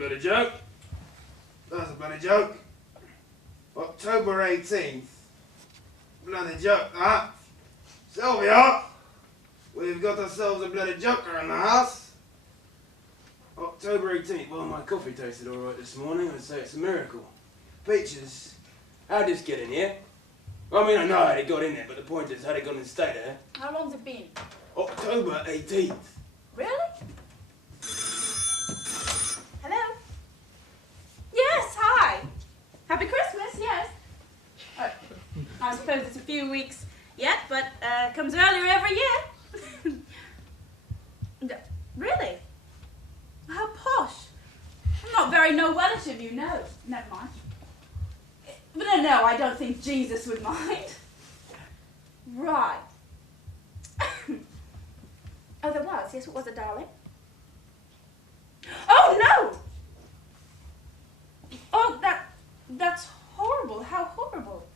bloody joke. That's a bloody joke. October 18th. Bloody joke, that. Sylvia, we've got ourselves a bloody joker in the house. October 18th. Well, my coffee tasted all right this morning. I'd say it's a miracle. Peaches, how'd this get in here? I mean, I know how it got in there, but the point is, how'd it got and stay there? How long's it been? October 18th. Really? Hello? Yes, hi. Happy Christmas, yes. I suppose it's a few weeks yet, but comes earlier every year. Really? How posh. I'm not very no-wellish of you, no. Never mind. But no, I don't think Jesus would mind. Right. Oh, there was. Yes, what was it, darling? Oh, no! Oh, that's horrible. How horrible.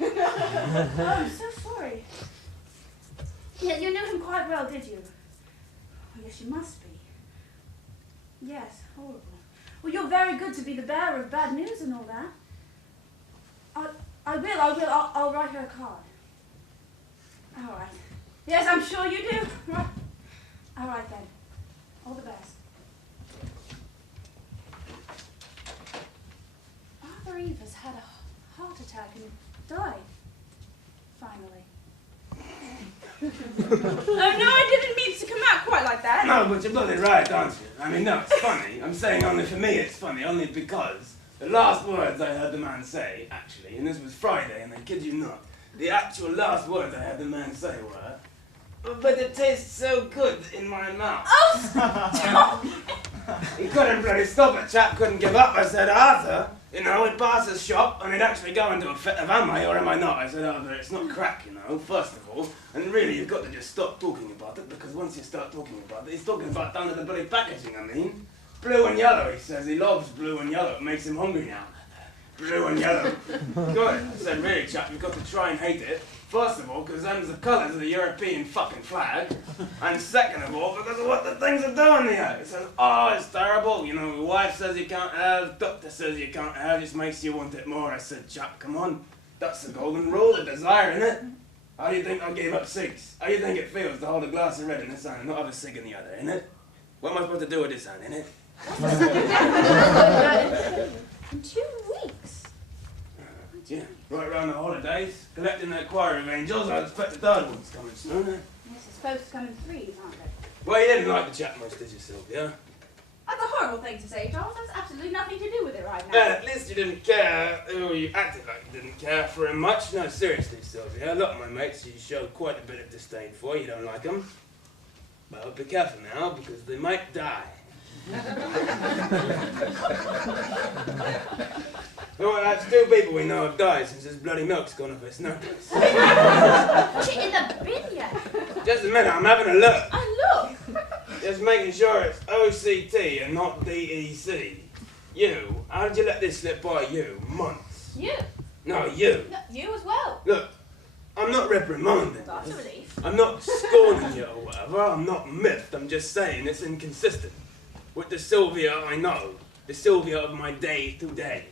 Oh, I'm so sorry. Yeah, you knew him quite well, did you? Oh, yes, you must be. Yes, horrible. Well, you're very good to be the bearer of bad news and all that. I will. I'll write her a card. All right. Yes, I'm sure you do. Right. All right, then. All the best. Arthur Evers had a heart attack and died. Finally. Oh, no, I didn't mean to come out quite like that. No, but you're bloody right, aren't you? I mean, no, it's funny. I'm saying only for me it's funny, only because the last words I heard the man say, actually, and this was Friday, and I kid you not, the actual last words I heard the man say were, but it tastes so good in my mouth. Oh, stop! He couldn't bloody stop it, chap couldn't give up. I said, Arthur, you know, he'd pass his shop and he'd actually go into a fit of am I or am I not? I said, Arthur, it's not crack, you know, first of all, and really you've got to just stop talking about it, because once you start talking about it, he's talking about down to the bloody packaging, I mean. Blue and yellow, he says, he loves blue and yellow, it makes him hungry now. Blue and yellow. Good. I said, really, chap, you've got to try and hate it. First of all, because them's the colours of the European fucking flag. And second of all, because of what the things are doing here. It says, oh, it's terrible. You know, your wife says you can't have, doctor says you can't have, just makes you want it more. I said, chap, come on. That's the golden rule of desire, innit? How do you think I gave up cigs? How do you think it feels to hold a glass of red in this hand and not have a cig in the other, innit? What am I supposed to do with this hand, innit? In 2 weeks. Yeah, right around the holidays, collecting their choir of angels. I expect the third one's coming soon, eh? Yes, it's supposed to come in 3s, aren't they? Well, you didn't like the chap much, did you, Sylvia? That's a horrible thing to say, Charles. That's absolutely nothing to do with it right now. At least you didn't care. Oh, you acted like you didn't care for him much. No, seriously, Sylvia. A lot of my mates you show quite a bit of disdain for. You don't like them. Well, be careful now, because they might die. Well, that's 2 people we know have died since this bloody milk's gone off its notice. Was it in the bin yet? Just a minute, I'm having a look. Oh, look! Just making sure it's OCT and not DEC. You, how did you let this slip by you? Months. You? No, you. No, you as well. Look, I'm not reprimanding That's a you. relief. I'm not scorning you or whatever. I'm not miffed. I'm just saying it's inconsistent with the Sylvia I know. The Sylvia of my day to day.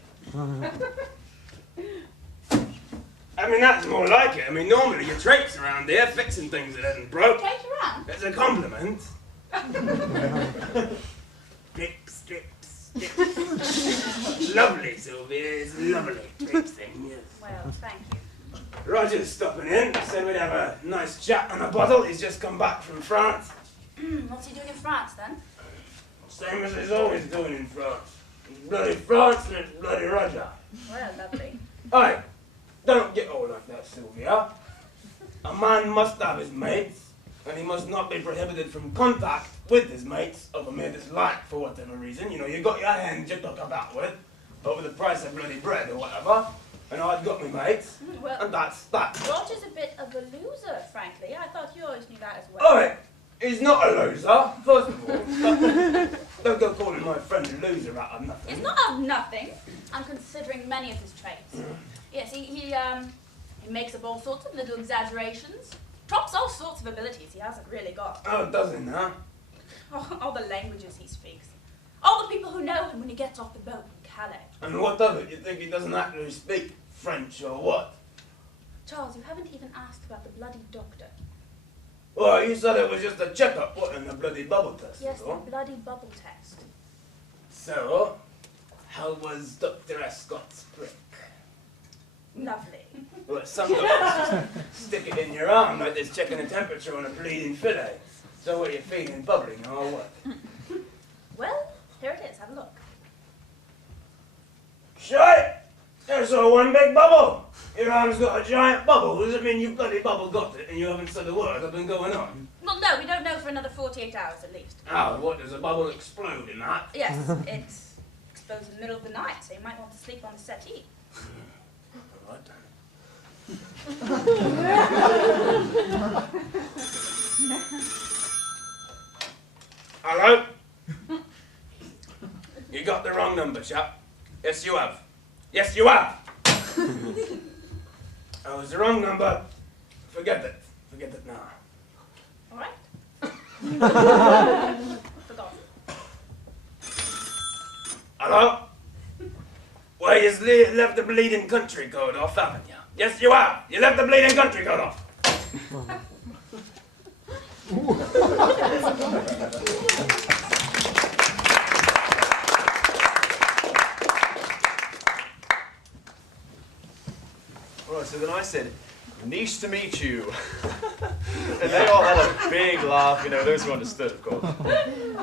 I mean, that's more like it. I mean, normally you traipse around here fixing things that isn't broke. Traipse around? It's a compliment. Strips, strips, strips. Lovely, Sylvia. It's lovely traipsing, yes. Well, thank you. Roger's stopping in. Said we'd have a nice chat and a bottle. He's just come back from France. What's he doing in France, then? Same as he's always doing in France. It's bloody France and it's bloody Roger. Well, lovely. Hey, don't get all like that, Sylvia. A man must have his mates, and he must not be prohibited from contact with his mates over mere dislike for whatever reason. You know, you got your hands you talk about with, over the price of bloody bread or whatever, and I've got my mates, Well, and that's that. Roger's a bit of a loser, frankly. I thought you always knew that as well. Oi! He's not a loser, first of all. Don't go calling my friend a loser out of nothing. It's not out of nothing. I'm considering many of his traits. Yes, he makes up all sorts of little exaggerations. Props all sorts of abilities he hasn't really got. Oh, does he now? Oh, all the languages he speaks. All the people who know him when he gets off the boat in Calais. And what of it? You think he doesn't actually speak French or what? Charles, you haven't even asked about the bloody doctor. Well, you said it was just a checkup, what, in the bloody bubble test? Yes, the bloody bubble test. So, how was Dr. Ascot's prick? Lovely. Well, some doctors just stick it in your arm like they're checking the temperature on a bleeding fillet. So what, you feeling bubbling or what? Well, here it is. Have a look. Shite! There's all one big bubble. Your arm's got a giant bubble. Does it mean you bloody bubble got it and you haven't said a word that's been going on? Well, no, we don't know for another 48 hours at least. Oh, what, does a bubble explode in that? Yes, it explodes in the middle of the night, so you might want to sleep on the settee. All right then. Hello? You got the wrong number, chap. Yes, you have. Yes, you have. Oh, it's the wrong number. Forget it. Forget it now. All right. Forgotten. Hello? Well, you left the bleeding country code off, haven't you? Yes, you have. You left the bleeding country code off. Right, so then I said, nice to meet you. And they all had a big laugh, you know, those who understood, of course.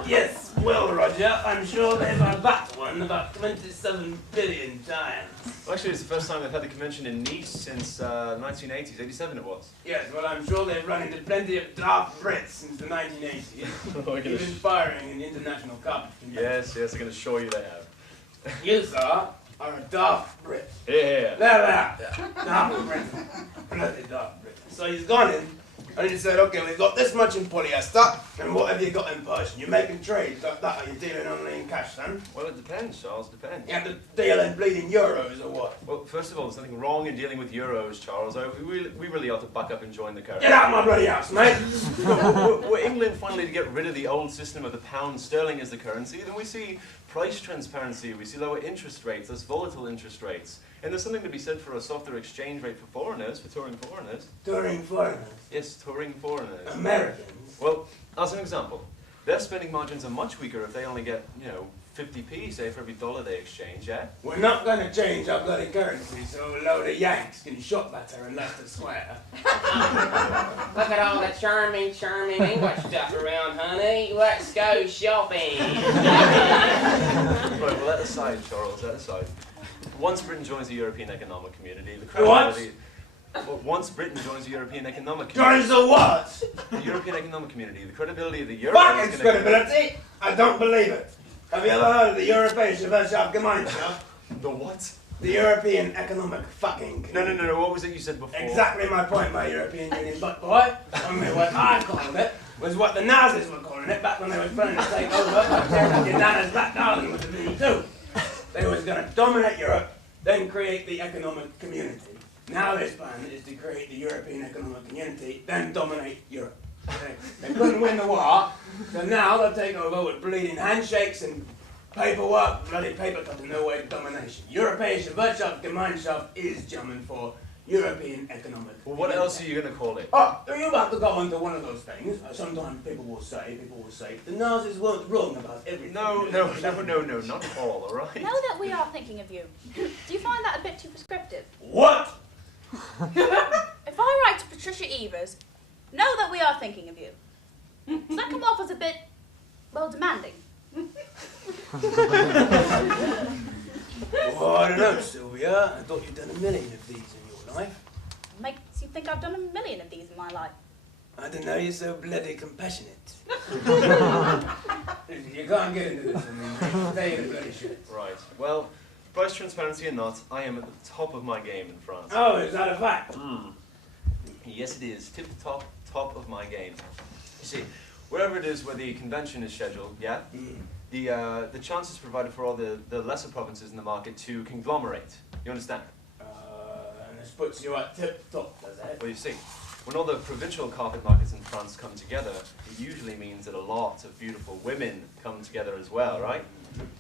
Yes, well, Roger, I'm sure they've had that one about 27 billion times. Well, actually, it's the first time they've had the convention in Nice since 1980s, 87 it was. Yes, well, I'm sure they've run into plenty of daft Brits since the 1980s. Even firing in the international carpet convention. Yes, I can assure you they have. You, sir, are a daft Brit. Yeah. There. Daft Brit. Bloody daft Brit. So he's gone in, and he said, okay, we've got this much in polyester, and what have you got in Persian? You're making trades like that, are you dealing only in cash then? Well, it depends, Charles, depends. You have to deal in bleeding euros or what? Well, first of all, there's nothing wrong in dealing with euros, Charles. We really ought to buck up and join the currency. Get out of my bloody house, mate! Were England finally to get rid of the old system of the pound sterling as the currency, then we see price transparency, we see lower interest rates, less volatile interest rates. And there's something to be said for a softer exchange rate for foreigners, for touring foreigners. Touring foreigners? Yes, touring foreigners. Americans? Well, as an example, their spending margins are much weaker if they only get, 50p, say, for every dollar they exchange, yeah? We're not going to change our bloody currency so a load of Yanks can shop better in Leicester Square. Look at all the charming English stuff around, honey. Let's go shopping. Right, well, that aside, Charles, that aside. Once Britain joins the European Economic Community, the credibility... Well, once Britain joins the European Economic Community... Joins the what? The European Economic Community, the credibility of the euro... Fuck its credibility! I don't believe it. Have you ever heard of the Europäische Wirtschaftsgemeinschaft? The what? The European Economic fucking... No, what was it you said before? Exactly my point, my European Union butt boy. Only what I called it was what the Nazis were calling it back when they were trying to take over by tearing up your nana's black darling with the V2. They was going to dominate Europe, then create the economic community. Now this plan is to create the European Economic Community, then dominate Europe. They couldn't win the war, so now they'll take over with bleeding handshakes and paperwork, bloody paper cutting, no way to domination. Europäische Wirtschaftsgemeinschaft is German for European Economic. Well, what else are you going to call it? Oh, are you about to go into one of those things? Sometimes people will say, the Nazis weren't wrong about everything. No, not all right? Know that we are thinking of you. Do you find that a bit too prescriptive? What? If I write to Patricia Evers, know that we are thinking of you. Does that come off as a bit, well, demanding? Oh, I don't know, Sylvia. I thought you'd done a million of these in your life. Makes you think I've done a million of these in my life. I didn't know you're so bloody compassionate. You can't get into this, stay in the bloody shit. Right, well, price transparency or not, I am at the top of my game in France. Oh, is that a fact? Yes, it is. Top of my game. You see, wherever it is where the convention is scheduled, yeah, the chance is provided for all the lesser provinces in the market to conglomerate. You understand? And this puts you at tip top, does it? Well, you see, when all the provincial carpet markets in France come together, it usually means that a lot of beautiful women come together as well, right?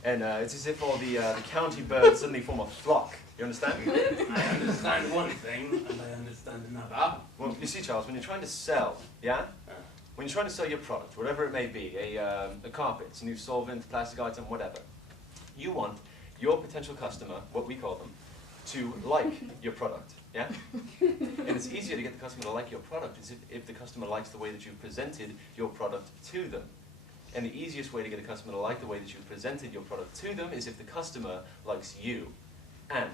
And it's as if all the county birds suddenly form a flock. You understand? I understand one thing, and I understand another. Well, you see, Charles, when you're trying to sell, yeah? When you're trying to sell your product, whatever it may be, a carpet, a new solvent, plastic item, whatever, you want your potential customer, what we call them, to like your product, yeah? And it's easier to get the customer to like your product if the customer likes the way that you've presented your product to them. And the easiest way to get a customer to like the way that you've presented your product to them is if the customer likes you. And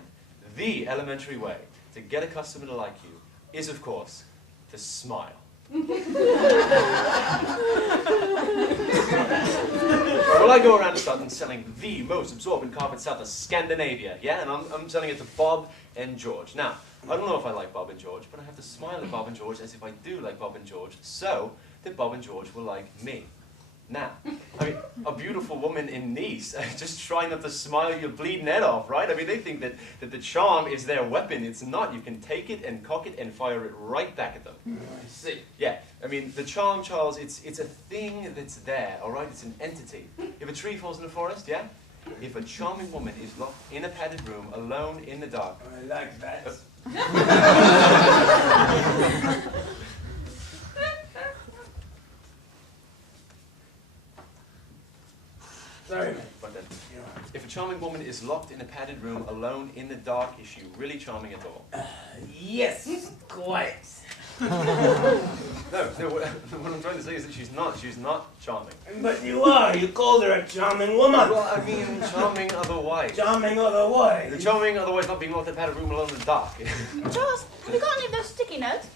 the elementary way to get a customer to like you is, of course, to smile. Well, I go around and start selling the most absorbent carpet south of Scandinavia, yeah? And I'm selling it to Bob and George. Now, I don't know if I like Bob and George, but I have to smile at Bob and George as if I do like Bob and George, so that Bob and George will like me. Now, I mean, a beautiful woman in Nice, just try not to smile your bleeding head off, right? I mean, they think that the charm is their weapon. It's not. You can take it and cock it and fire it right back at them. I see. Yeah, I mean, the charm, Charles, it's a thing that's there, all right? It's an entity. If a tree falls in the forest, yeah? If a charming woman is locked in a padded room, alone in the dark. I like that. Sorry, mate. But then, if a charming woman is locked in a padded room, alone in the dark, is she really charming at all? Yes, quite. No, what I'm trying to say is that she's not charming. But you are. You called her a charming woman. Well, I mean, charming otherwise. Charming otherwise. The charming otherwise not being locked in a padded room alone in the dark. Charles, have you got any of those sticky notes?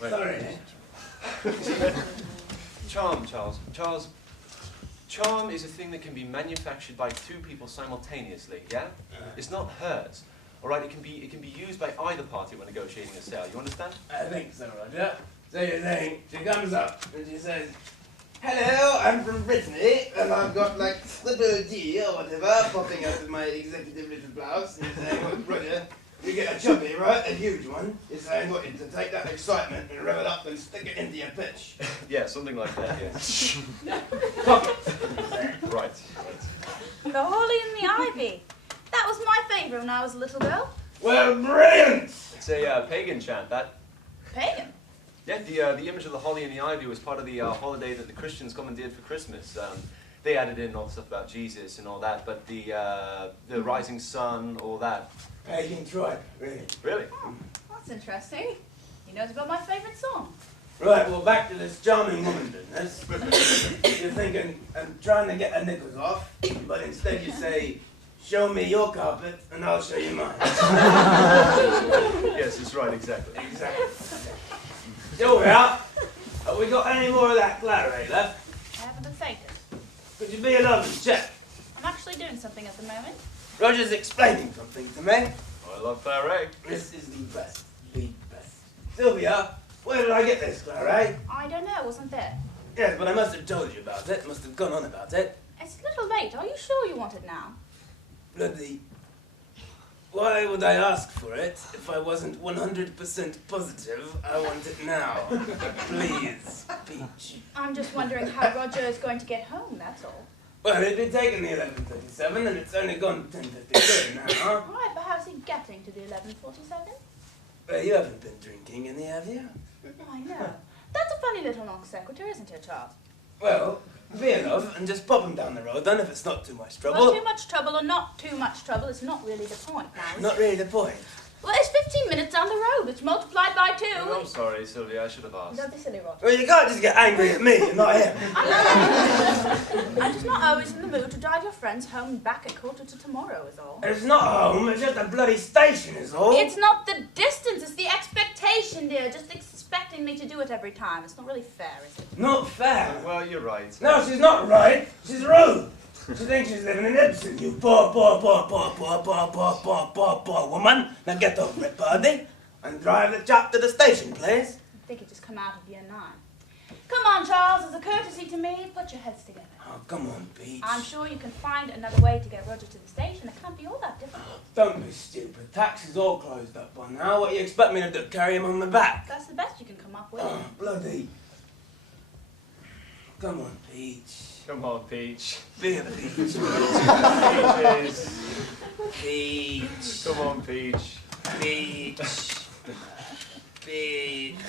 Sorry. Charm, Charles. Charm is a thing that can be manufactured by two people simultaneously, yeah? It's not hers. All right, it can be used by either party when negotiating a sale. You understand? I think so, Roger. So you're saying, she comes up and she says, "Hello, I'm from Brittany, and I've got like triple D or whatever popping out of my executive little blouse." And you're saying, "Well, Roger, you get a chubby, right? A huge one." You're saying, "What, to take that excitement and rev it up and stick it into your pitch." Yeah, something like that, yeah. Right. The Holly and the Ivy. That was my favourite when I was a little girl. Well, brilliant! It's a pagan chant, that. Pagan? Yeah, the image of the holly and the ivy was part of the holiday that the Christians commandeered for Christmas. They added in all the stuff about Jesus and all that, but the rising sun, all that. Pagan tribe, really. Really? Oh, that's interesting. He knows about my favourite song. Right, well, back to this charming woman business. You're thinking, I'm trying to get her knickers off, but instead you say, "Show me your carpet, and I'll show you mine." Yes, that's right, exactly. Exactly. Sylvia, have we got any more of that claret left? I haven't a faint. Could you be a lovely chap? I'm actually doing something at the moment. Roger's explaining something to me. I love claret. This is the best. The best. Sylvia, where did I get this claret? I don't know, wasn't there? Yes, but I must have told you about it. Must have gone on about it. It's a little late. Are you sure you want it now? Bloody... Why would I ask for it if I wasn't 100% positive I want it now? Please, Peach. I'm just wondering how Roger is going to get home, that's all. Well, it'd be taking the 11:37 and it's only gone 10:53 now. Right, but how's he getting to the 11:47? Well, you haven't been drinking any, have you? I know. That's a funny little non sequitur, isn't it, Charles? Well, be a love and just pop 'em down the road then if it's not too much trouble. Well, too much trouble or not too much trouble is not really the point now, is Not it? really the point. Well, it's 15 minutes down the road. It's multiplied by 2. Oh, I'm sorry, Sylvia, I should have asked. Don't be silly, Roger. Well, you can't just get angry at me and not him. I'm just not always in the mood to drive your friends home and back at 1:45 tomorrow, is all. It's not home, it's just a bloody station is all. It's not the distance, it's the expectation, dear. Just expecting me to do it every time. It's not really fair, is it? Not fair. Well, you're right. No, she's not right. She's rude. She thinks she's living in Ibsen, you poor woman. Now get over it, Birdie, and drive the chap to the station, please. I think it just come out of year 9. Come on, Charles, as a courtesy to me, put your heads together. Oh, come on, Peach. I'm sure you can find another way to get Roger to the station. It can't be all that difficult. Don't be stupid. Taxi's all closed up by now. What do you expect me to do? Carry him on my back? That's the best you can come up with. Oh, bloody. Come on, Peach. Come on, Peach. Be a Peach. Peaches. Peach. Come on, Peach. Peach. Peach.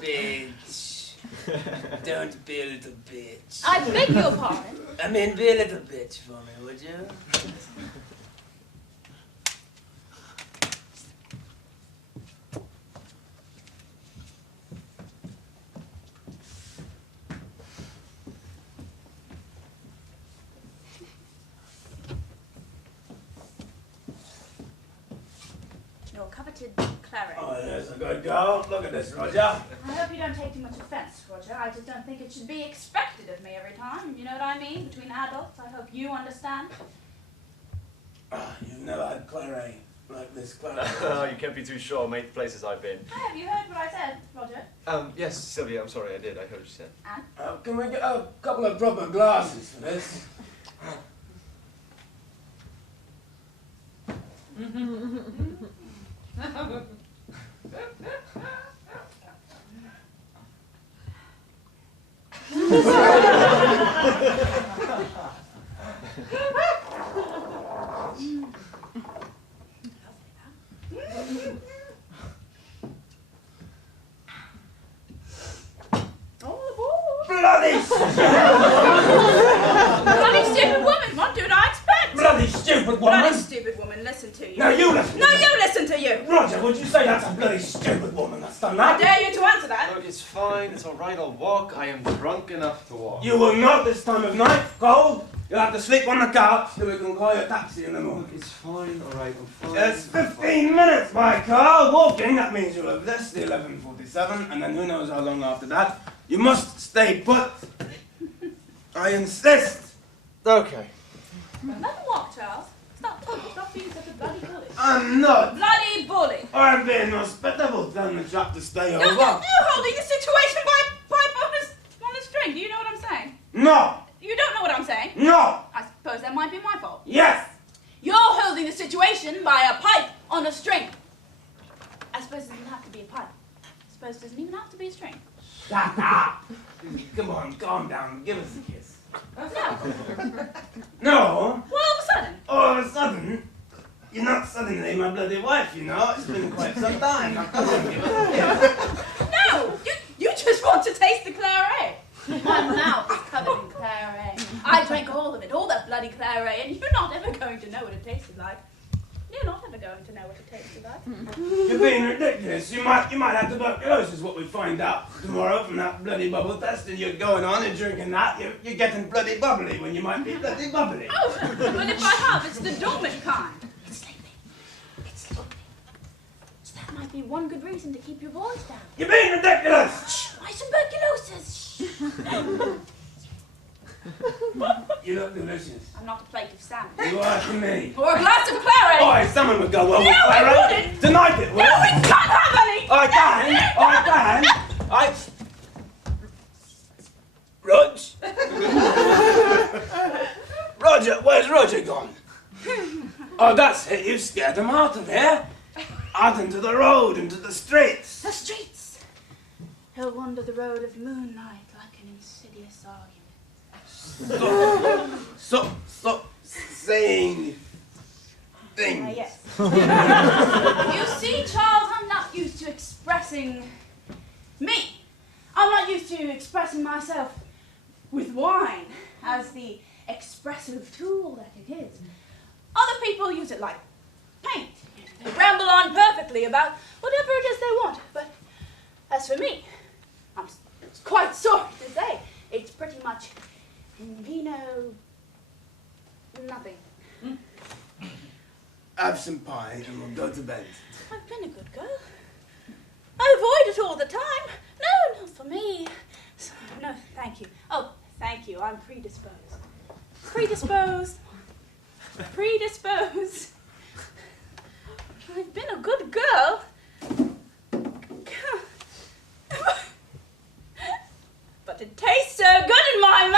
Peach. Don't be a little bitch. I beg your pardon. I mean, be a little bitch for me, would you? Your coveted claret. Oh, there's a good girl. Look at this, Roger. I hope you don't take too much offence, Roger. I just don't think it should be expected of me every time. You know what I mean? Between adults, I hope you understand. Oh, you've never had claret like this, claret. Oh, you can't be too sure, mate, the places I've been. Have you heard what I said, Roger? Yes, Sylvia, I'm sorry, I did. I heard what you said. And? Can we get a couple of proper glasses for this? Bloody stupid woman! What did I expect? bloody stupid woman! Bloody stupid woman, listen to you. Now you listen. No, you listen to you! Roger, would you say that's a bloody stupid woman that's done I that? dare you to answer that. Look, it's fine, it's alright, I'll walk. I am drunk enough to walk. You will not this time of night. Cold. You'll have to sleep on the couch till we can call you a taxi in the morning. It's fine, alright, I'm fine. It's 15 minutes by car. Walking, that means you'll have left the 11:47, and then who knows how long after that. You must stay put. I insist. Okay. Let them walk, Charles. Stop being such a bloody bully. I'm not. Bloody bully! I'm being hospitable. Tell the chap to stay over. You're holding the situation by a pipe on a string. Do you know what I'm saying? No. You don't know what I'm saying? No. I suppose that might be my fault. Yes. You're holding the situation by a pipe on a string. I suppose it doesn't have to be a pipe. I suppose it doesn't even have to be a string. Shut up. Come on, calm down. Give us a kiss. No. No. Well, all of a sudden. All of a sudden, you're not suddenly my bloody wife, you know. It's been quite some time. Now, come on, give us a kiss. No, you just want to taste the claret. My mouth is covered in claret. I drank all of it, all that bloody claret, and you're not ever going to know what it tasted like. You're not ever going to know what it tasted like. You're being ridiculous. You might have tuberculosis, what we find out tomorrow from that bloody bubble test, and you're going on and drinking that. You're getting bloody bubbly when you might be bloody bubbly. Oh, well, if I have, it's the dormant kind. It's sleeping. It's sleeping. So that might be one good reason to keep your voice down. You're being ridiculous. My tuberculosis. You look delicious. I'm not a plate of salmon. You are to me. Or a glass of claret. Oh, salmon would go well with No, it claret. wouldn't. Tonight it will. No, we can't have any. I can. Roger, where's Roger gone? Oh, that's it. You scared him out of here. Out into the road, into the streets. The streets. He'll wander the road of moonlight like an insidious argument. Stop saying things. Yes. You see, Charles, I'm not used to expressing me. I'm not used to expressing myself with wine as the expressive tool that it is. Other people use it like paint. They ramble on perfectly about whatever it is they want. But as for me, I'm quite sorry to say, it's pretty much in vino nothing. Have some pie and we'll go to bed. I've been a good girl. I avoid it all the time. No, not for me. No, thank you. Oh, thank you. I'm predisposed. Predisposed. Predisposed. I've been a good girl. But it tastes so good in my mouth.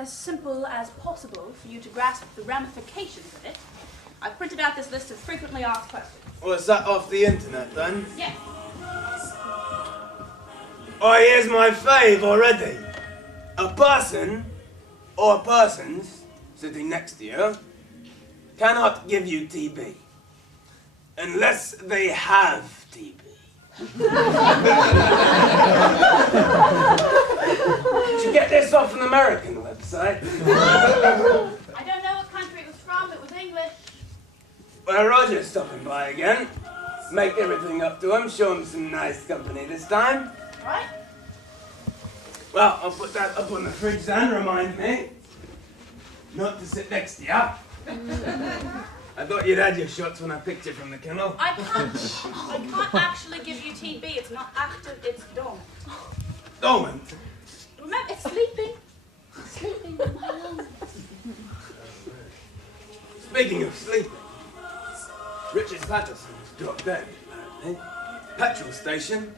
as simple as possible for you to grasp the ramifications of it, I've printed out this list of frequently asked questions. Well, is that off the internet then? Yes. Oh, here's my fave already. A person or persons sitting next to you cannot give you TB unless they have TB. Did you get this off an American website? I don't know what country it was from. It was English. Well, Roger's stopping by again. Make everything up to him. Show him some nice company this time. Right? Well, I'll put that up on the fridge then. Remind me not to sit next to you. I thought you'd had your shots when I picked you from the kennel. I can't actually give you TB. It's not active. It's dormant. Dormant? Remember, it's sleeping. It's sleeping in my lungs. Speaking of sleeping, Richard Patterson's dropped dead, apparently. Petrol station.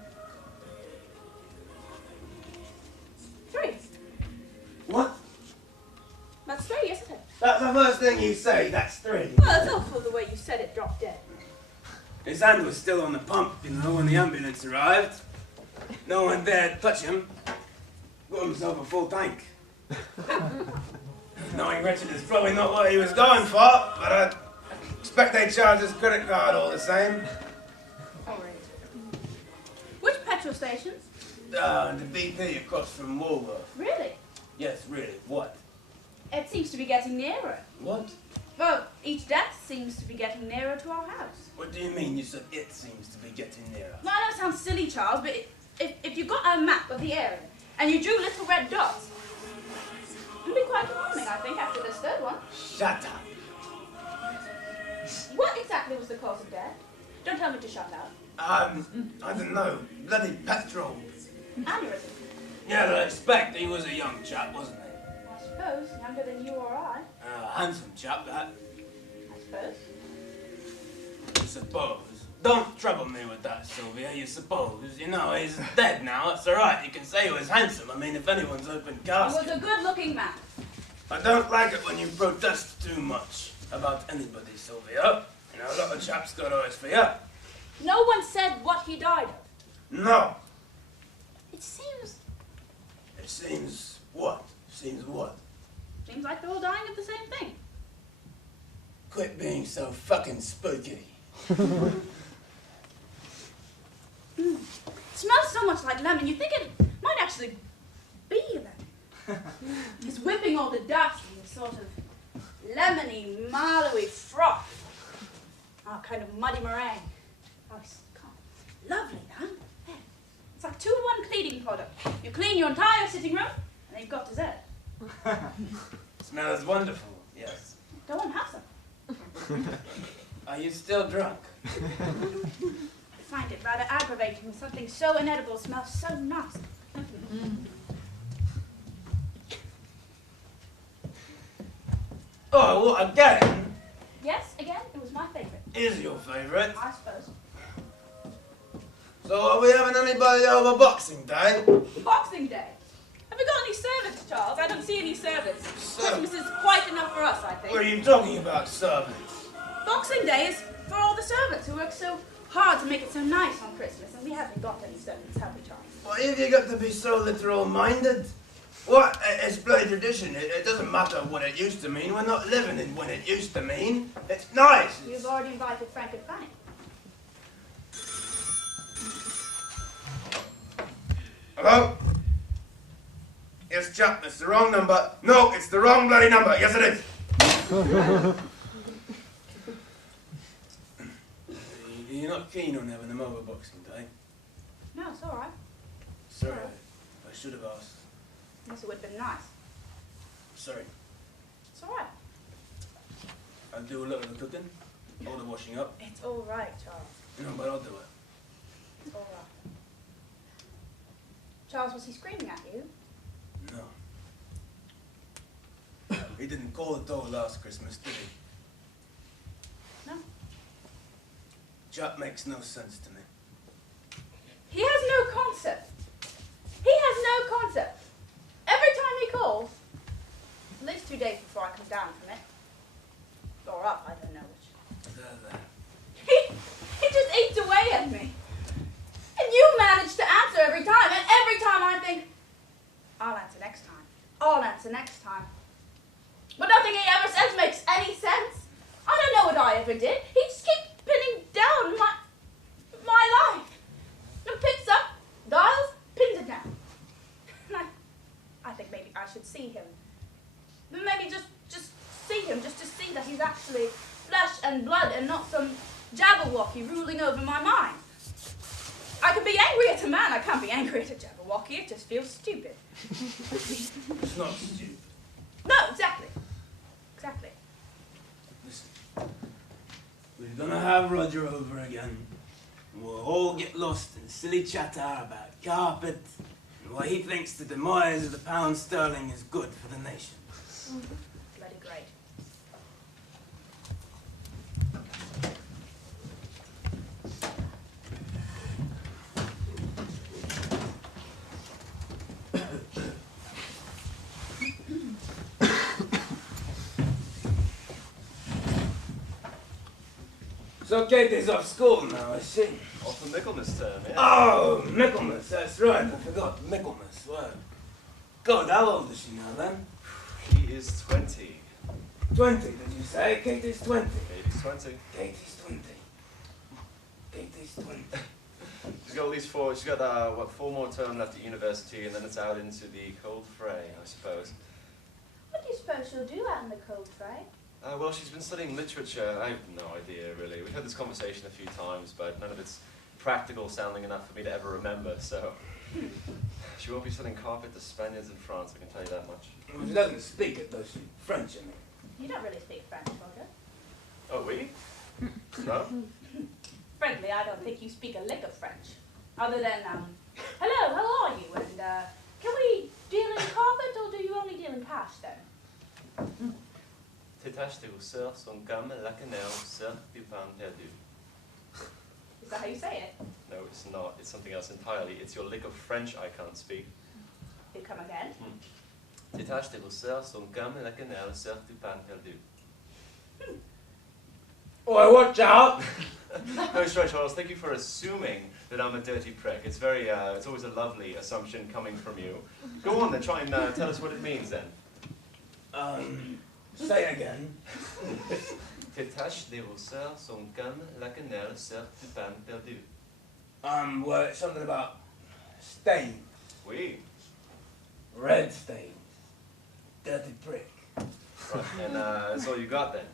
3. What? That's 3, isn't it? That's the first thing you say, that's 3. Well, that's awful the way you said it dropped dead. His hand was still on the pump, you know, when the ambulance arrived. No one dared touch him. Got himself a full tank. Knowing Richard is probably not what he was going for, but I expect they charge his credit card all the same. All right. Which petrol stations? The BP across from Woolworth. Really? Yes, really. What? It seems to be getting nearer. What? Well, each death seems to be getting nearer to our house. What do you mean? You said it seems to be getting nearer. Well, I know it sounds silly, Charles, but if you got a map of the area and you drew little red dots, it would be quite alarming, I think, after this third one. Shut up. What exactly was the cause of death? Don't tell me to shut up. I don't know. Bloody petrol. Aneurysm. Yeah, I expect he was a young chap, wasn't he? I suppose, younger than you or I. Handsome chap, that. I suppose. You suppose. Don't trouble me with that, Sylvia. You suppose. You know, he's dead now. It's all right. You can say he was handsome. I mean, if anyone's open He casket. was a good-looking man. I don't like it when you protest too much about anybody, Sylvia. You know, a lot of chaps got eyes for you. No one said what he died of. No. It seems... It seems what? Seems what? Seems like they're all dying of the same thing. Quit being so fucking spooky. It smells so much like lemon, you think it might actually be lemon. It's whipping all the dust in this sort of lemony, marlowy froth. Oh, kind of muddy meringue. Oh, it's lovely, huh? Yeah. It's like 2-in-1 cleaning product. You clean your entire sitting room, and then you've got dessert. Smells wonderful, yes. Go on, have some. Are you still drunk? I find it rather aggravating when something so inedible smells so nasty. Oh, what, again? Yes, again, it was my favourite. Is your favourite? I suppose. So are we having anybody over Boxing Day? Boxing Day. Have we got any servants, Charles? I don't see any servants. Servants? Christmas is quite enough for us, I What are think. you talking about, servants? Boxing Day is for all the servants who work so hard to make it so nice on Christmas, and we haven't got any servants, have we, Charles? Why have you got to be so literal-minded? What? It's bloody tradition. It doesn't matter what it used to mean. We're not living in what it used to mean. It's nice. You've already invited Frank and Fanny. Hello? Yes, chap, it's the wrong number. No, it's the wrong bloody number. Yes, it is. You're not keen on having them over Boxing Day? No, it's all right. Sorry, I should have asked. Yes, it would have been nice. Sorry. It's all right. I'll do a lot of the cooking, all the washing up. It's all right, Charles. No, but I'll do it. It's all right. Charles, was he screaming at you? No. He didn't call at all last Christmas, did he? No. Chap makes no sense to me. He has no concept. He has no concept. Every time he calls, and blood and not some Jabberwocky ruling over my mind. I can be angry at a man, I can't be angry at a Jabberwocky, it just feels stupid. It's not stupid. No, exactly. Exactly. Listen, we're gonna have Roger over again. We'll all get lost in silly chatter about carpet and why he thinks the demise of the pound sterling is good for the nation. Bloody great. So Katie's off school now, is she? Off the Michaelmas term, yeah. Oh, Michaelmas, that's right. I forgot Michaelmas. Well, God, how old is she now then? He is 20. 20, did you say? Katie's 20. Katie's 20. Katie's 20. Katie's 20. She's got at least four. She's got what, 4 more terms left at university, and then it's out into the cold fray, I suppose. What do you suppose she'll do out in the cold fray? Well, she's been studying literature. I have no idea, really. We've had this conversation a few times, but none of it's practical sounding enough for me to ever remember, so... She won't be selling carpet to Spaniards in France, I can tell you that much. Well, she doesn't speak it, does she? French, I mean. You don't really speak French, Roger. Oh, we? No? Frankly, I don't think you speak a lick of French. Other than, hello, how are you? And, can we deal in carpet, or do you only deal in cash, then? Tes tâches de hausseur sont comme la quenelle sur du pain perdu. Is that how you say it? No, it's not. It's something else entirely. It's your lick of French I can't speak. You come again? Tes tâches de hausseur sont comme la quenelle sur du pain perdu. Oh, watch out! No, Stretch Charles, thank you for assuming that I'm a dirty prick. It's very, it's always a lovely assumption coming from you. Go on then, try and tell us what it means then. Say it again. Tes tâches de hausseur sont comme la quenelle sur du pain perdu. Well, it's something about stains. Oui. Red stains. Dirty prick. Right, and that's all you got then?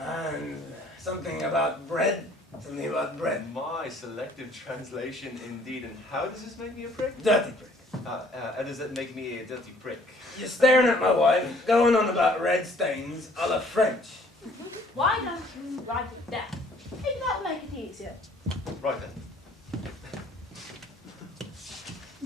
And something about bread. Something about bread. My selective translation indeed. And how does this make me a prick? Dirty prick. How does that make me a dirty prick? You're staring at my wife, going on about red stains a la French. Why don't you write it down? Maybe that'll make it easier. Right then.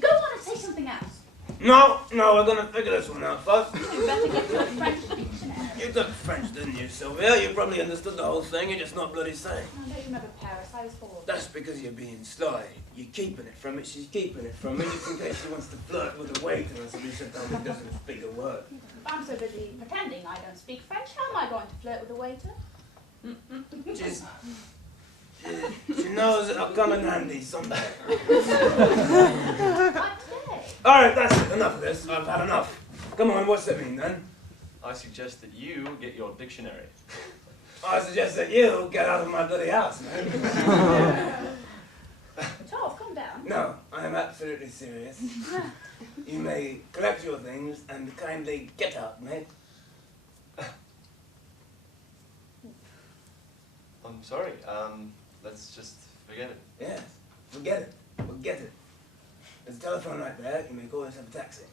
Go on and say something else. No, we're gonna figure this one out first. You better get your French dictionary. You took French, didn't you, Sylvia? You probably understood the whole thing, you're just not bloody saying. I don't remember Paris, I was 4. That's because you're being sly. You're keeping it from it, she's keeping it from me, just in case she wants to flirt with a waiter or something, she doesn't speak a word. If I'm so busy pretending I don't speak French, how am I going to flirt with a waiter? She knows it'll come in handy someday. Right, Alright, that's it. Enough of this. I've had enough. Come on, what's it mean then? I suggest that you get your dictionary. I suggest that you get out of my bloody house, man. Charles, calm down. No, I am absolutely serious. You may collect your things and kindly get out, mate. I'm sorry, let's just forget it. Yes, forget it. Forget it. There's a telephone right there. You may call yourself a taxi.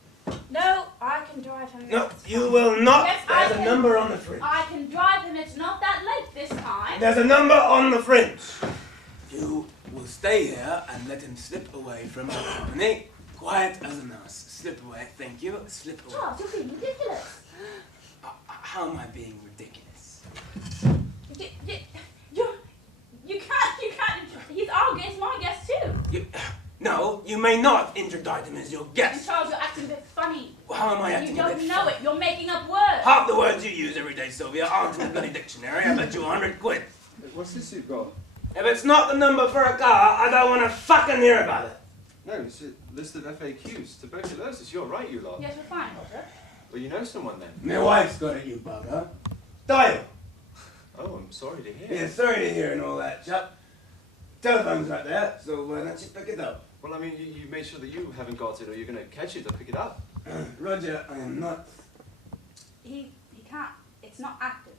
No, I can drive him. No, you will not. Yes, There's I a can. number on the fridge. I can drive him. It's not that late this time. There's a number on the fridge. You will stay here and let him slip away from our company. Quiet as a mouse. Slip away. Thank you. Slip away. Charles, you're being ridiculous. How am I being ridiculous? You can't. He's our guest, my guest too. No, you may not interdict him as your And guest. Charles, you're acting a bit funny. How am I acting You a don't bit know funny? it. You're making up words. Half the words you use every day, Sylvia, aren't in the bloody dictionary. I bet you 100 quid. What's this you've got? If it's not the number for a car, I don't want to fucking hear about it. No, it's a list of FAQs. Tuberculosis, you're right, you lot. Yes, we're fine, Roger. Well, you know someone then. My wife's got it, you bugger. Dial. Oh, I'm sorry to hear. Yeah, sorry to hear and all that, chap. Telephone's right there, so why don't you pick it up? Well, I mean, you made sure that you haven't got it, or you're going to catch it or pick it up. Roger, I am not. He can't. It's not active.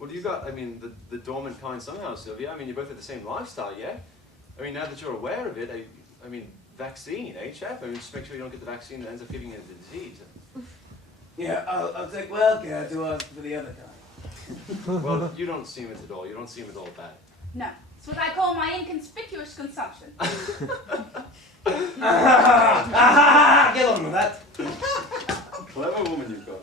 Well, you got, I mean, the dormant kind somehow, Sylvia. I mean, you both have the same lifestyle, yeah? I mean, now that you're aware of it, I mean, vaccine, eh, chap? I mean, just make sure you don't get the vaccine that ends up giving you the disease. Yeah, I'll take well care to ask for the other kind. Well, you don't seem it at all. You don't seem at all bad. No, it's what I call my inconspicuous consumption. Get on with that. Clever woman you've got.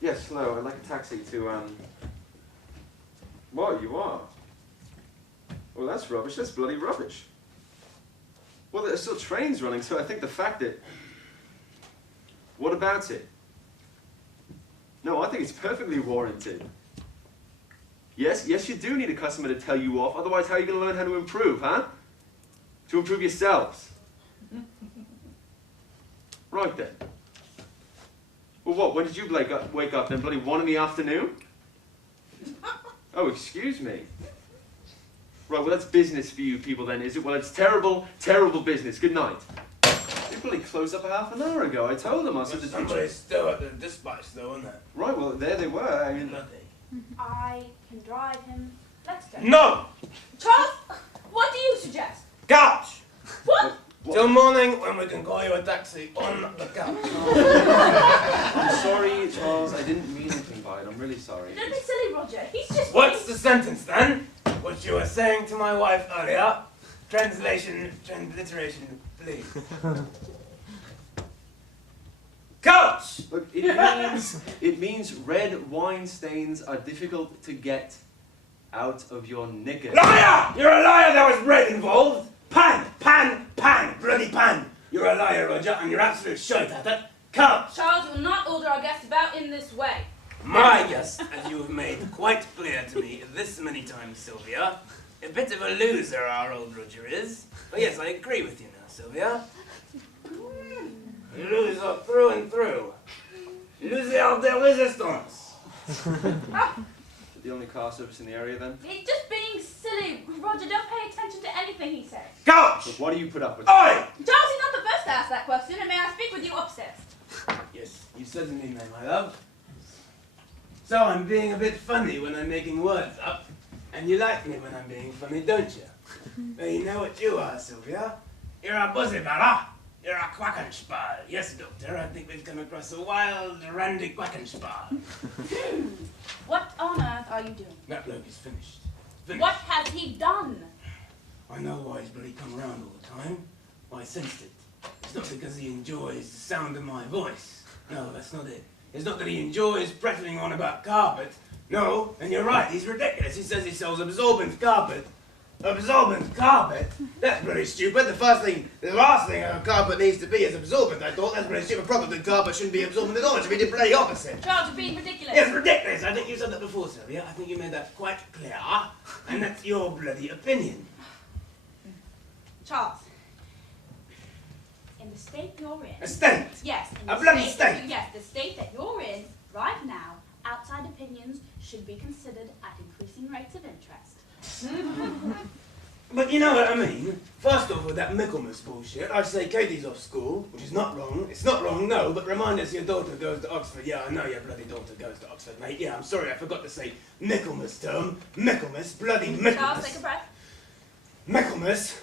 Yes, hello. I'd like a taxi to, What, you are? Well, that's rubbish. That's bloody rubbish. Well, there's still trains running, so I think the fact that... What about it? No, I think it's perfectly warranted. Yes, you do need a customer to tell you off. Otherwise, how are you going to learn how to improve, huh? To improve yourselves. Right then. Well, what? When did you wake up then? Bloody 1 in the afternoon? Oh, excuse me. Right, well, that's business for you people then, is it? Well, it's terrible, terrible business. Good night. They bloody closed up a half an hour ago. I told them. I said... Somebody's still at the dispatch, though, isn't it? Right, well, there they were. I mean... I can drive him. Let's go. No! Charles, what do you suggest? Couch! What? Till morning when we can call you a taxi on the couch. I'm sorry, Charles. I didn't mean anything by it. I'm really sorry. Don't be silly, Roger. He's just... What's the sentence then? What you were saying to my wife earlier. Translation, transliteration, please. Couch! Look, it means red wine stains are difficult to get out of your knickers. Liar! You're a liar, there was red involved. Pan, pan, pan, bloody pan. You're a liar, Roger, and you're absolute shite at it. Couch! Charles will not order our guests about in this way. My guest, as you have made quite clear to me this many times, Sylvia, a bit of a loser our old Roger is. But yes, I agree with you now, Sylvia. Loser through and through. Loser de resistance. The only car service in the area then? He's just being silly. Roger, don't pay attention to anything he says. Couch! Look, what do you put up with? Oi! Charles is not the first to ask that question, and may I speak with you upstairs? Yes, you certainly may, my love. So I'm being a bit funny when I'm making words up, and you like me when I'm being funny, don't you? Well, you know what you are, Sylvia. You're a bussyballer. You're a quackenspal. Yes, Doctor, I think we've come across a wild, randy quackenspal. What on earth are you doing? That bloke is finished. What has he done? I know why he's bloody come around all the time. I sensed it. It's not because he enjoys the sound of my voice. No, that's not it. It's not that he enjoys prattling on about carpet. No, and you're right, he's ridiculous. He says he sells absorbent carpet. Absorbent carpet? That's pretty stupid. The last thing a carpet needs to be is absorbent, I thought. That's pretty stupid. Probably carpet shouldn't be absorbent at all. It should be the bloody opposite. Charles, you're being ridiculous. Yes, ridiculous. I think you said that before, Sylvia. I think you made that quite clear. And that's your bloody opinion. Charles, in the state you're in... A state? Yes. In A the bloody state? Yes, the state that you're in right now, outside opinions should be considered at increasing rates of interest. But you know what I mean? First off, with that Michaelmas bullshit, I say Katie's off school, which is not wrong. It's not wrong, no, but remind us your daughter goes to Oxford. Yeah, I know your bloody daughter goes to Oxford, mate. Yeah, I'm sorry, I forgot to say Michaelmas term. Michaelmas, bloody Michaelmas. Charles, take a breath. Michaelmas.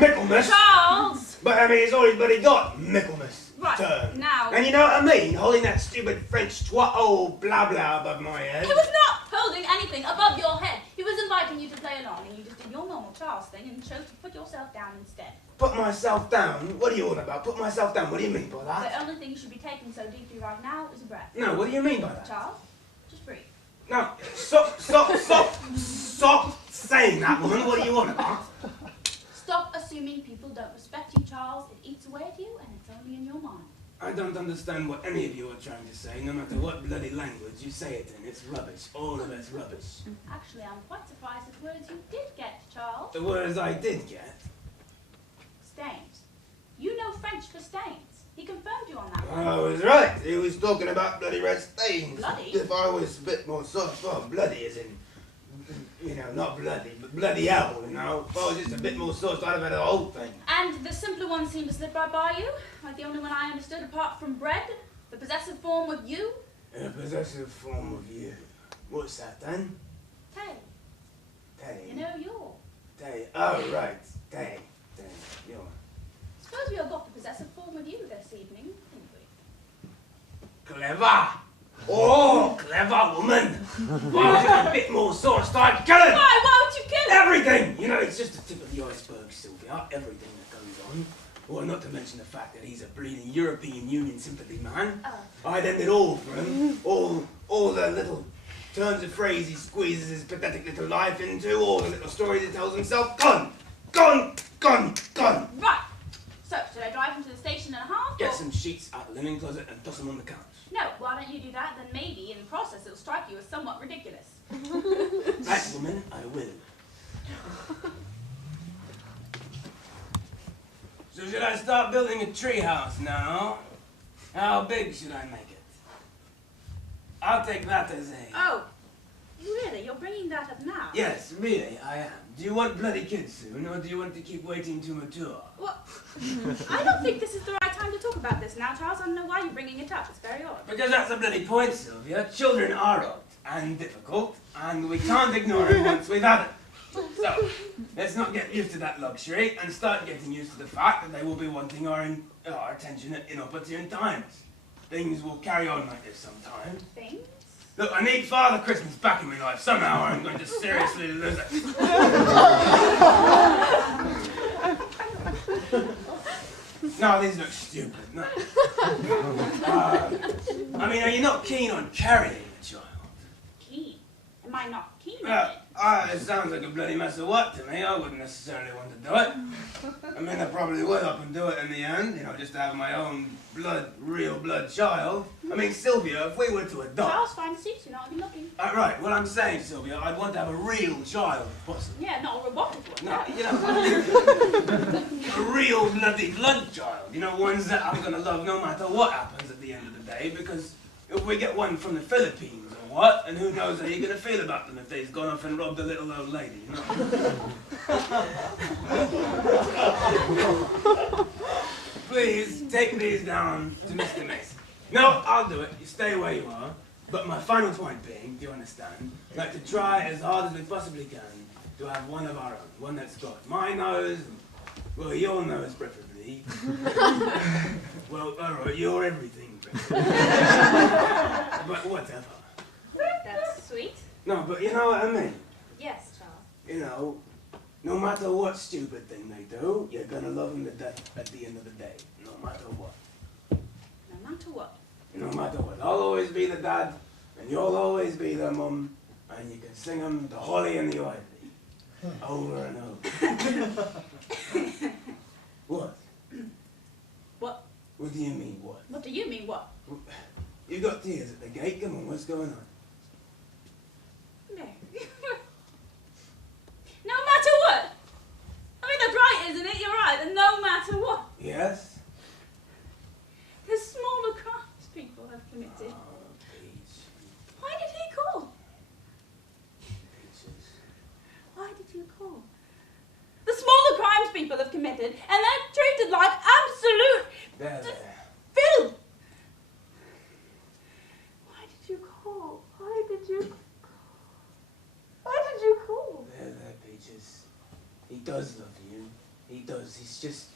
Michaelmas. Charles! But I mean, it's all he's bloody got. Michaelmas Right, term. now... And you know what I mean? Holding that stupid French twat blah blah above my head. He was not holding anything above your head. He was inviting you to play along, and you just did your normal Charles thing and chose to put yourself down instead. Put myself down? What are you on about? Put myself down? What do you mean by that? The only thing you should be taking so deeply right now is a breath. No, what do you mean by that? Charles, just breathe. No, stop saying that, woman. What are you on about? Stop assuming people don't respect you, Charles. It eats away at you, and it's only in your mind. I don't understand what any of you are trying to say, no matter what bloody language you say it in. It's rubbish. All of it's rubbish. Actually, I'm quite surprised at words you did get, Charles. The words I did get. Stains. You know French for stains. He confirmed you on that one. I was right. He was talking about bloody red stains. Bloody? If I was a bit more soft, well, bloody as in, you know, not bloody, but bloody hell, you know. If I was just a bit more soft, I'd have had the whole thing. And the simpler one seemed to slip right by you, like the only one I understood apart from bread, the possessive form of you. In a possessive form of you. What's that then? Tay. Tay. You know, you're. Tay. Oh, right. Tay. Tay. You're. Suppose we all got the possessive form of you this evening, didn't we? Clever. Oh, clever woman. If I was just a bit more soft, I'd kill him. Why would you kill him? Everything! You know, it's just the tip of the iceberg, Sylvia. Everything that goes on. Well, not to mention the fact that he's a bleeding European Union sympathy man. Oh. I'd end it all for him. All the little turns of phrase he squeezes his pathetic little life into, all the little stories he tells himself. Gone! Gone! Gone! Gone! Right. So, should I drive him to the station and a half? Get or- some sheets out of the linen closet and toss them on the couch. No, why don't you do that? Then maybe, in the process, it'll strike you as somewhat ridiculous. Right, woman, I will. So should I start building a treehouse now? How big should I make it? I'll take that as a... Oh, really? You're bringing that up now? Yes, really, I am. Do you want bloody kids soon, or do you want to keep waiting to mature? Well, I don't think this is the right time to talk about this now, Charles. I don't know why you're bringing it up. It's very odd. Because that's the bloody point, Sylvia. Children are odd and difficult, and we can't ignore it once we've had it. So, let's not get used to that luxury and start getting used to the fact that they will be wanting our attention at inopportune times. Things will carry on like this sometime. Things? Look, I need Father Christmas back in my life somehow, or I'm going to seriously lose it. No, these look stupid. No. I mean, are you not keen on carrying a child? Keen? Am I not keen on it? It sounds like a bloody mess of work to me. I wouldn't necessarily want to do it. I mean, I probably would up and do it in the end, you know, just to have my own real blood child. I mean, Sylvia, if we were to adopt... Charles, find a seat. You're not even looking. Right, what I'm saying, Sylvia, I'd want to have a real child, if possible. Yeah, not a robotic one. No, you know, a real bloody blood child. You know, ones that I'm going to love no matter what happens at the end of the day, because if we get one from the Philippines or what, and who knows how you're going to feel about them if they've gone off and robbed a little old lady, you know? Please, take these down to Mr. Mason. No, I'll do it. You stay where you are. But my final point being, do you understand, like to try as hard as we possibly can to have one of our own, one that's got my nose, well, your nose preferably. Well, all right, you're everything preferably. But whatever. That's sweet. No, but you know what I mean? Yes, Charles. You know, no matter what stupid thing they do, you're gonna love them to death at the end of the day, no matter what. No matter what. No matter what. I'll always be the dad, and you'll always be the mum, and you can sing them the holly and the ivy, over and over. What? What? What do you mean, what? What do you mean, what? You got tears at the gate, come on, what's going on? No. No matter what! I mean, that's right, isn't it? You're right, and no matter what. Yes? The smaller crimes people have committed. Oh, Peach. Why did he call? Peaches. Why did you call? The smaller crimes people have committed, and they're treated like absolute There. filth. Why did you call? Why did you call? Why did you call? There, Peaches. He does love you. He does. He's just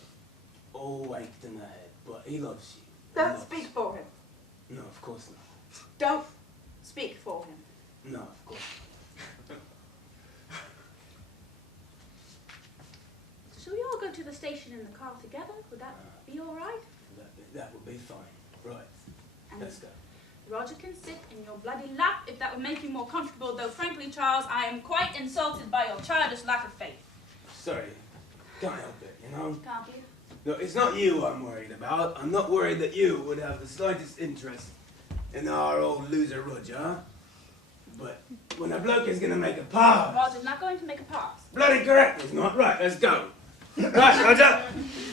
all waked in the head, but he loves you. He Don't loves speak you. for him. No, of course not. Don't speak for him. No, of course not. Shall we all go to the station in the car together? Would that be all right? That would be fine. Right. And Let's go. Roger can sit in your bloody lap if that would make you more comfortable, though frankly, Charles, I am quite insulted by your childish lack of faith. Sorry. Can't help it, you know? Can't you? Look, it's not you I'm worried about. I'm not worried that you would have the slightest interest in our old loser Roger. But when a bloke is going to make a pass... Roger's not going to make a pass. Bloody correct, he's not. Right, let's go. Right, Roger.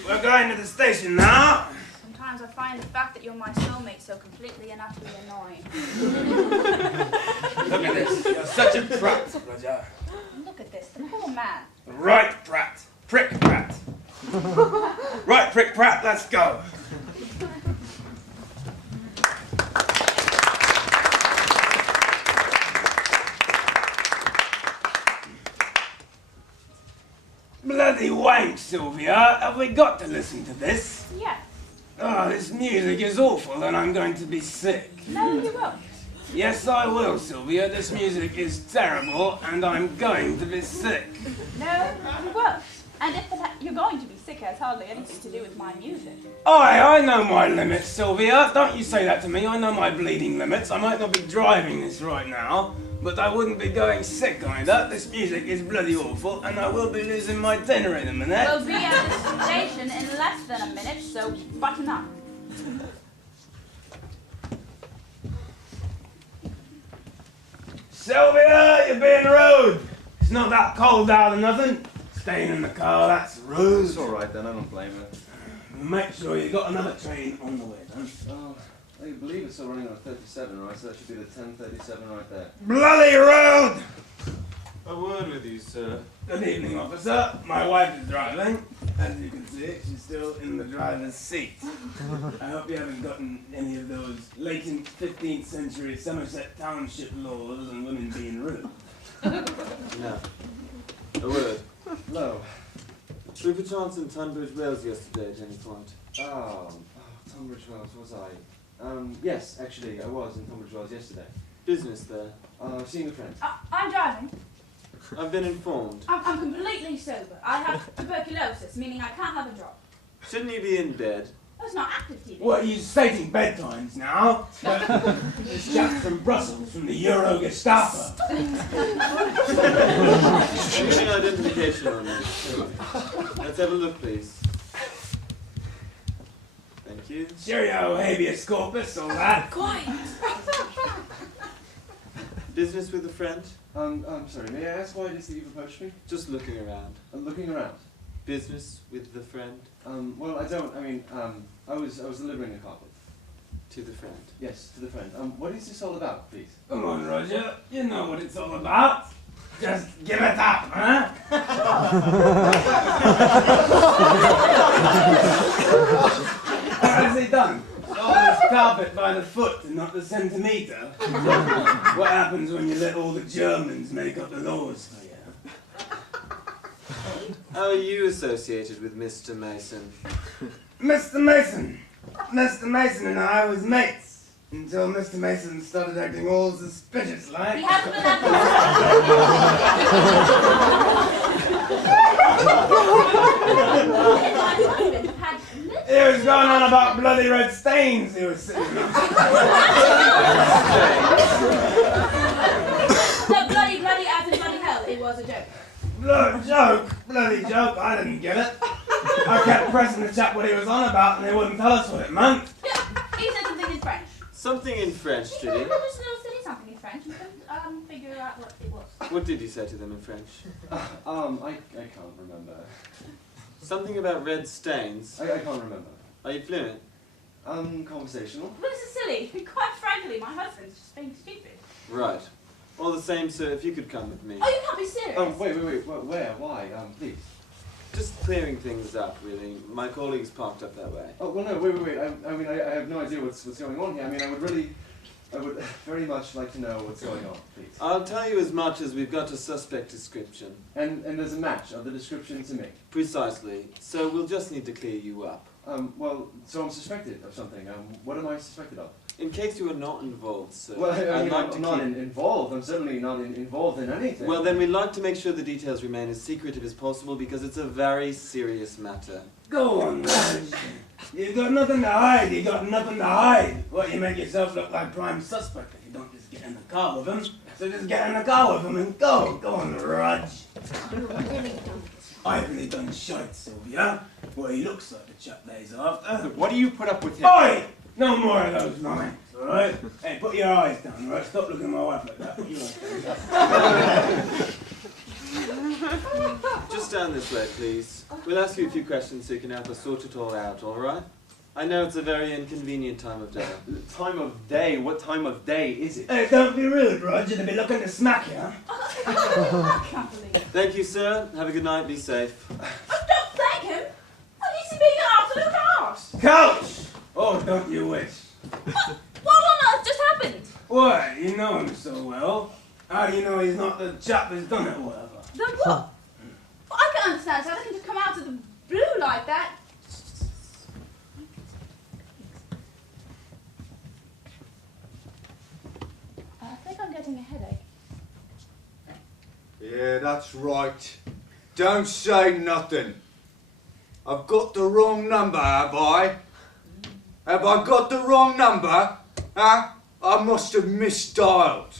We're going to the station now. Sometimes sometimes I find the fact that you're my soulmate so completely and utterly annoying. Look at this. You're such a prat, Roger. Look at this, the poor man. Right, Pratt. Prick Pratt. Right, Prick Pratt, let's go. Bloody wank, Sylvia. Have we got to listen to this? Yes. Oh, this music is awful and I'm going to be sick. No, you won't. Yes, I will, Sylvia. This music is terrible and I'm going to be sick. No, you won't. And if you're going to be sick, it has hardly anything to do with my music. I know my limits, Sylvia. Don't you say that to me. I know my bleeding limits. I might not be driving this right now, but I wouldn't be going sick either. This music is bloody awful, and I will be losing my dinner in a minute. We'll be at the station in less than a minute, so button up. Sylvia, you're being rude. It's not that cold out or nothing. Staying in the car, that's rude. It's alright then, I don't blame her. Make sure you got another train on the way, then. Oh, I believe it's still running on 37, right? So that should be the 10:37 right there. Bloody rude! A word with you, sir. Good evening, officer. My wife is driving. As you can see, she's still in the driver's seat. I hope you haven't gotten any of those latent 15th century Somerset Township laws on women being rude. No. A word. No. We were perchance in Tunbridge Wells yesterday at any point. Tunbridge Wells, was I? Yes, actually, I was in Tunbridge Wells yesterday. Business there. Seeing a friend. I'm driving. I've been informed. I'm completely sober. I have tuberculosis, meaning I can't have a drop. Shouldn't you be in bed? That's not active TV. What, are you stating bedtimes now? This chap's from Brussels, from the Euro Gestapo. Any identification on you? Let's have a look, please. Thank you. Cheerio, habeas corpus, all that. Quiet. Business with a friend? I'm sorry, may I ask why it is that you've approached me? Just looking around. Looking around. Business with the friend? Well, I was delivering a carpet. To the friend. Yes, to the friend. What is this all about, please? Come on, Roger. You know what it's all about. Just give it up, huh? What has he done? All this carpet by the foot and not the centimetre. What happens when you let all the Germans make up the laws for you? How are you associated with Mr. Mason? Mr. Mason. Mr. Mason and I was mates until Mr. Mason started acting all suspicious like. We haven't been He was going on about bloody red stains he was sitting on. No, bloody as in bloody hell. It was a joke. Bloody joke, I didn't get it. I kept pressing the chap what he was on about and he wouldn't tell us what it meant. Yeah, he said something in French. Something in French, He did he? just said something in French and couldn't figure out what it was. What did he say to them in French? I can't remember. Something about red stains. I can't remember. Are you fluent? Conversational. Well, this is silly. Quite frankly, my husband's just being stupid. Right. All the same, sir, if you could come with me. Oh, you can't be serious. Wait, where, why, please? Just clearing things up, really. My colleague's parked up that way. Oh, well, no, wait, I have no idea what's going on here. I would very much like to know what's going on, please. I'll tell you as much as we've got a suspect description. And there's a match of the description to me. Precisely. So we'll just need to clear you up. Well, so I'm suspected of something. What am I suspected of? In case you are not involved, sir. Well, I'd like to I'm not keep... involved. I'm certainly not involved in anything. Well, then we'd like to make sure the details remain as secretive as possible because it's a very serious matter. Go on, man. You got nothing to hide. You got nothing to hide. What, you make yourself look like prime suspect if you don't just get in the car with him. So just get in the car with him and go. Go on, Rog. I really done shite, Sylvia. Well, he looks like the chap that he's after. What do you put up with him? Oi! No more of those lines, alright? Hey, put your eyes down, alright? Stop looking at my wife like that. Put your eyes down. Just down this way, please. We'll ask you a few questions so you can help us sort it all out, all right? I know it's a very inconvenient time of day. Time of day? What time of day is it? Hey, don't be rude, Roger. They'll be looking to smack you. I can't believe it. Thank you, sir. Have a good night. Be safe. Oh, don't thank him. At least he's being an absolute arse. Coach! Oh, don't you wish? What on earth just happened? Why, you know him so well. How do you know he's not the chap who's done it or whatever? Then what? Well, I can't understand how they can just come out of the blue like that. I think I'm getting a headache. Yeah, that's right. Don't say nothing. I've got the wrong number, have I? Have I got the wrong number? Huh? I must have misdialed.